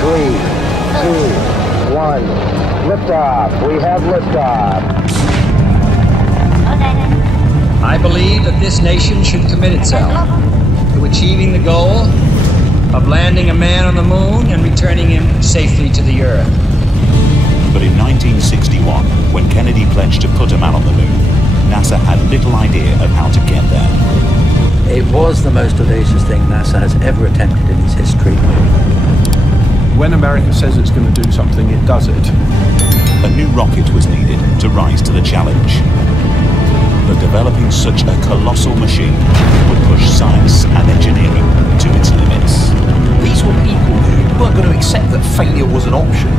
3, 2, 1. Liftoff. We have liftoff. I believe that this nation should commit itself to achieving the goal of landing a man on the moon and returning him safely to the Earth. But in 1961, when Kennedy pledged to put a man on the moon, NASA had little idea of how to get there. It was the most audacious thing NASA has ever attempted in its history. When America says it's going to do something, it does it. A new rocket was needed to rise to the challenge. But developing such a colossal machine would push science and engineering to its limits. These were people who weren't going to accept that failure was an option.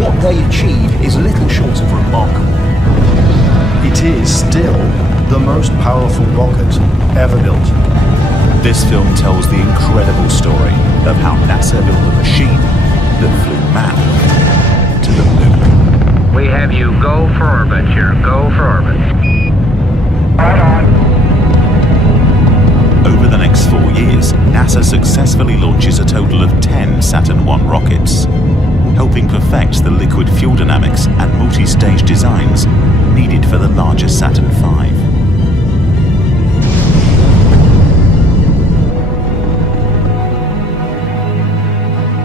What they achieved is little short of remarkable. It is still the most powerful rocket ever built. This film tells the incredible story of how NASA built the machine that flew man to the moon. We have you go for orbit here. Go for orbit. Right on. Over the next 4 years, NASA successfully launches a total of 10 Saturn I rockets, helping perfect the liquid fuel dynamics and multi-stage designs needed for the larger Saturn V.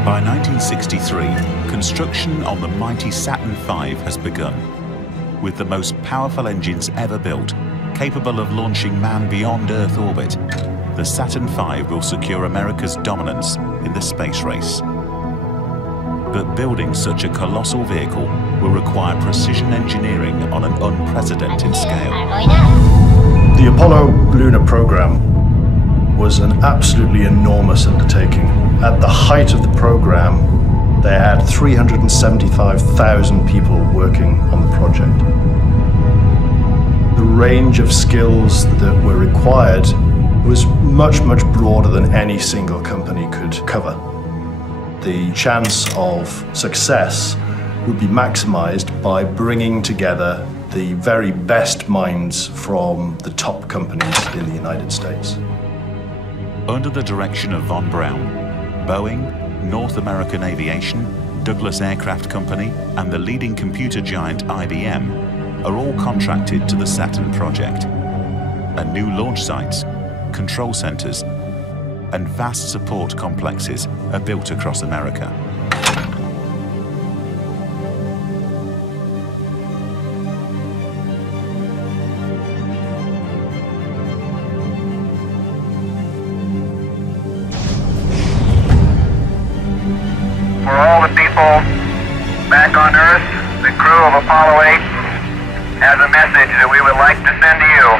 By 1963, construction on the mighty Saturn V has begun, with the most powerful engines ever built, capable of launching man beyond Earth orbit. The Saturn V will secure America's dominance in the space race. But building such a colossal vehicle will require precision engineering on an unprecedented scale. The Apollo lunar program was an absolutely enormous undertaking. At the height of the program, they had 375,000 people working on the project. The range of skills that were required was much, much broader than any single company could cover. The chance of success would be maximized by bringing together the very best minds from the top companies in the United States. Under the direction of Von Braun, Boeing, North American Aviation, Douglas Aircraft Company, and the leading computer giant IBM are all contracted to the Saturn project. And new launch sites, control centers, and vast support complexes are built across America. For all the people back on Earth, the crew of Apollo 8 has a message that we would like to send to you.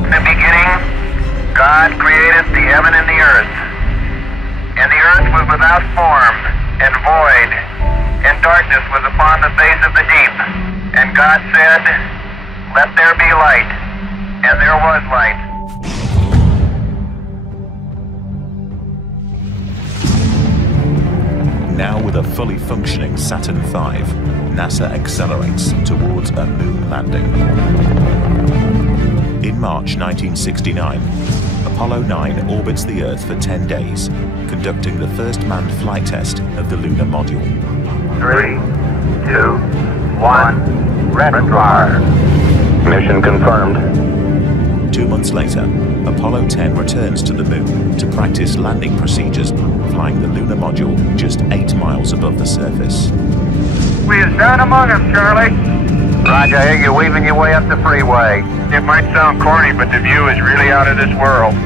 In the beginning, God created the heaven and the earth. And the earth was without form and void, and darkness was upon the face of the deep. And God said, "Let there be light." And there was light. Now with a fully functioning Saturn V, NASA accelerates towards a moon landing. In March 1969, Apollo 9 orbits the Earth for 10 days, conducting the first manned flight test of the lunar module. 3, 2, 1, red fire. Mission confirmed. 2 months later, Apollo 10 returns to the moon to practice landing procedures, flying the lunar module just 8 miles above the surface. We is down among us, Charlie. Roger, I hear you weaving your way up the freeway. It might sound corny, but the view is really out of this world.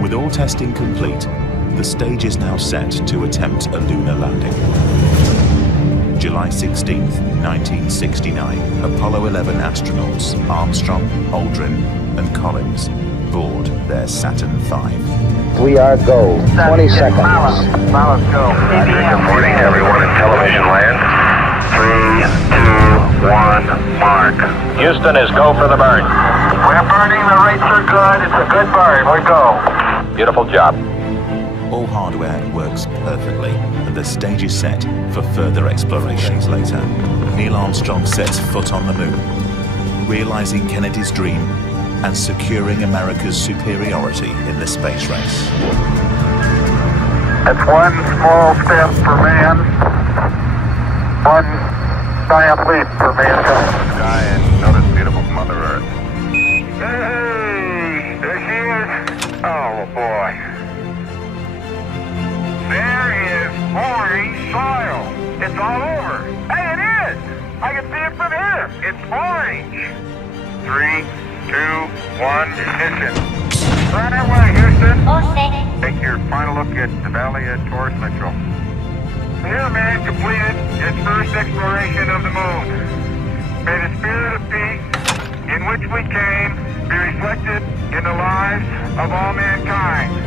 With all testing complete, the stage is now set to attempt a lunar landing. July 16, 1969, Apollo 11 astronauts Armstrong, Aldrin, and Collins board their Saturn V. We are go. 20 seconds. Follow, go. Good morning, everyone in television land. 3, 2, 1, mark. Houston is go for the burn. We're burning, the rates are good. It's a good burn. We go. Beautiful job. All hardware works perfectly, and the stage is set for further explorations later. Neil Armstrong sets foot on the moon, realizing Kennedy's dream and securing America's superiority in the space race. That's one small step for man, one giant leap for mankind. Sky and notice beautiful Mother Earth. Hey, there she is. Oh boy. There is orange soil. It's all over. Hey, it is. I can see it from here. It's orange. 3, 2, 1, ignition. Right away, Houston. Okay. Take your final look at the valley towards Central. Here, man completed its first exploration of the moon. May the spirit of peace in which we came be reflected in the lives of all mankind.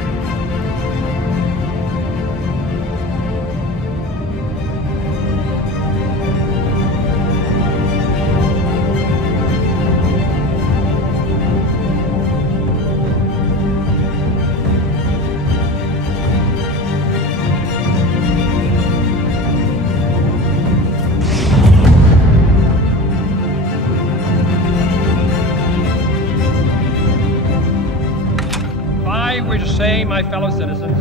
Say, my fellow citizens,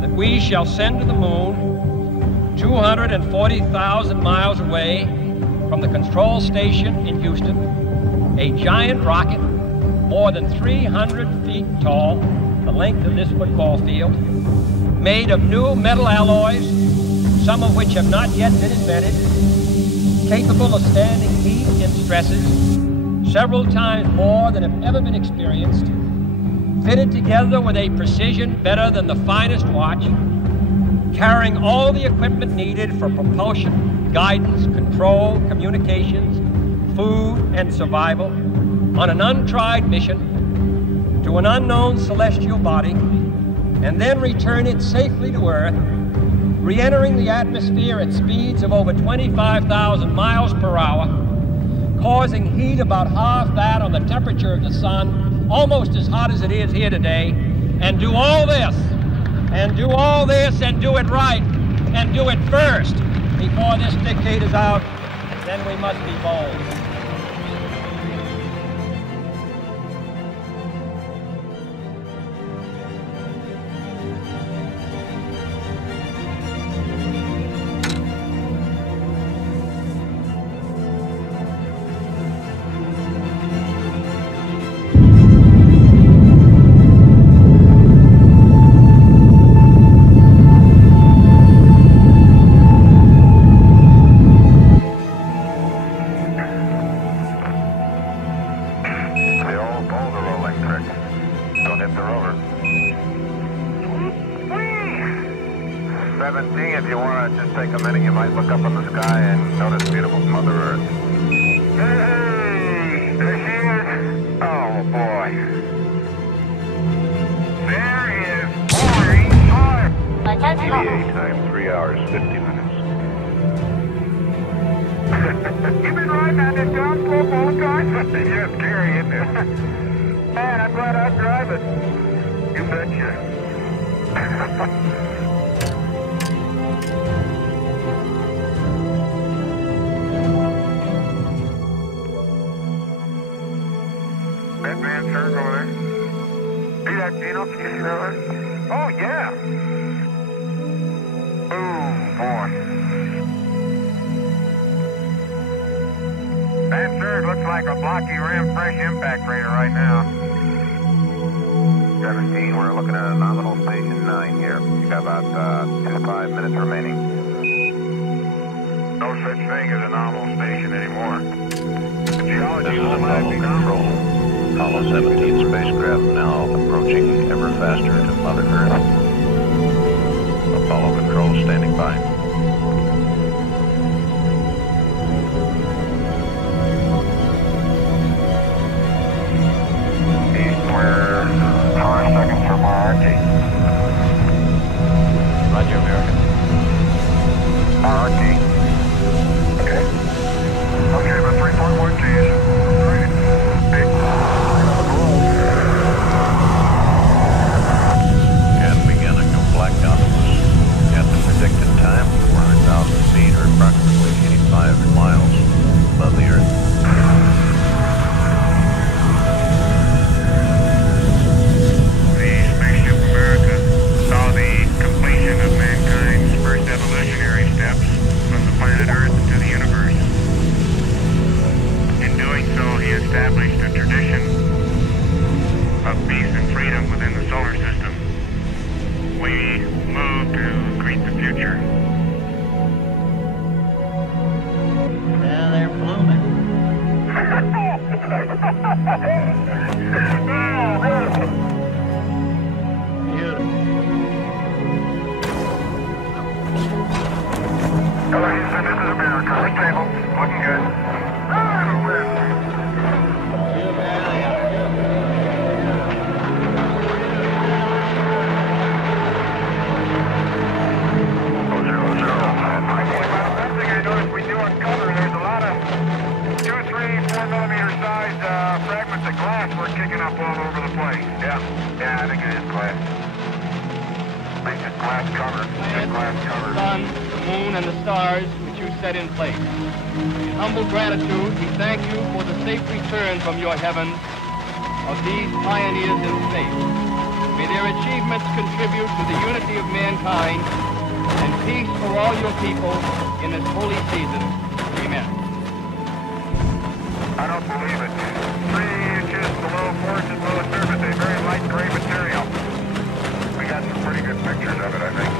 that we shall send to the moon 240,000 miles away from the control station in Houston a giant rocket more than 300 feet tall, the length of this football field, made of new metal alloys, some of which have not yet been invented, capable of standing heat and stresses several times more than have ever been experienced, fitted together with a precision better than the finest watch, carrying all the equipment needed for propulsion, guidance, control, communications, food, and survival on an untried mission to an unknown celestial body, and then return it safely to Earth, re-entering the atmosphere at speeds of over 25,000 miles per hour, causing heat about half that on the temperature of the sun, almost as hot as it is here today, and do all this, and do all this, and do it right, and do it first before this decade is out, then we must be bold. If you want to just take a minute, you might look up in the sky and notice beautiful Mother Earth. Hey, there she is. Oh, boy. There is orange soil. EVA time, 3 hours, 50 minutes. You've been riding on this John Pope all the time? You're scary, isn't it? Man, I'm glad I drive it. You betcha. That man turned over there. See that Gino? Can you see that right? Oh, yeah. Oh, boy. That surge looks like a blocky rim fresh impact crater right now. 17, we're looking at a nominal station 9 here. You got about 5 minutes remaining. No such thing as a nominal station anymore. The geology is alive control. Apollo 17 spacecraft now approaching ever faster to Mother Earth. Apollo control standing by. We're 4 seconds from RRT. Roger, American. RRT. Okay. Okay, about 3.1 Gs. And beginning of black Nautilus at the predicted time. Good class cover. Good class cover. The sun, the moon, and the stars which you set in place. In humble gratitude, we thank you for the safe return from your heavens of these pioneers in space. May their achievements contribute to the unity of mankind and peace for all your people in this holy season. Amen. I don't believe it. 3 inches below 4 inches below the surface, a very light gray material. We got some pretty good pictures of it, I think.